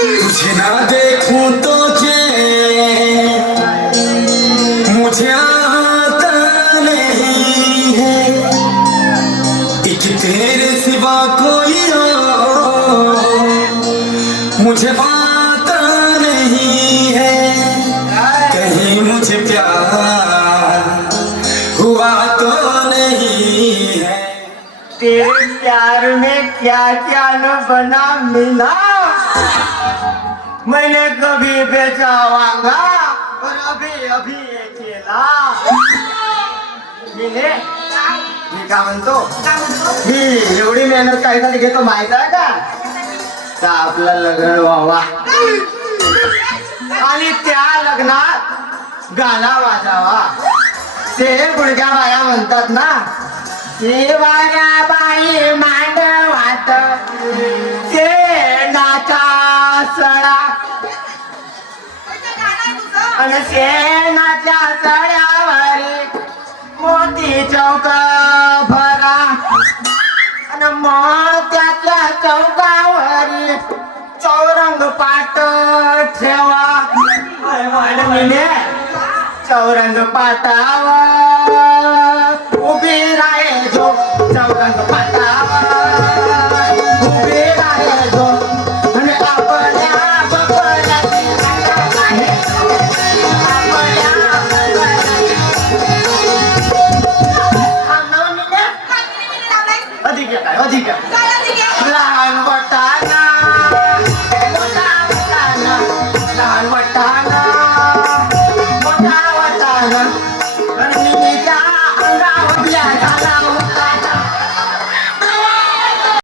तुझे ना देखूं तो मुझे आता नहीं है, एक तेरे सिवा कोई और मुझे पाता नहीं है, कहीं मुझे प्यार हुआ तो नहीं है। तेरे प्यार में क्या क्या न बना मिला, मैंने कभी बेचा वांगा और अभी अभी ये केला मिले। मी का म्हणतो, मी एवढी मेहनत काहीतरी घेतो माहित आहे का? तर आपलं लग्न व्हावा आणि त्या लग्नात गाणा वाजावा. ते गुडघ्या बाया म्हणतात ना, शिवाऱ्या बाई मांडवात ते नाचा सळा, आणि शेणाच्या सळ्यावर मोती चौक भरा, आणि मोत्याच्या चौकावर चौरंग पाट ठेवा. चौरंग पाटावर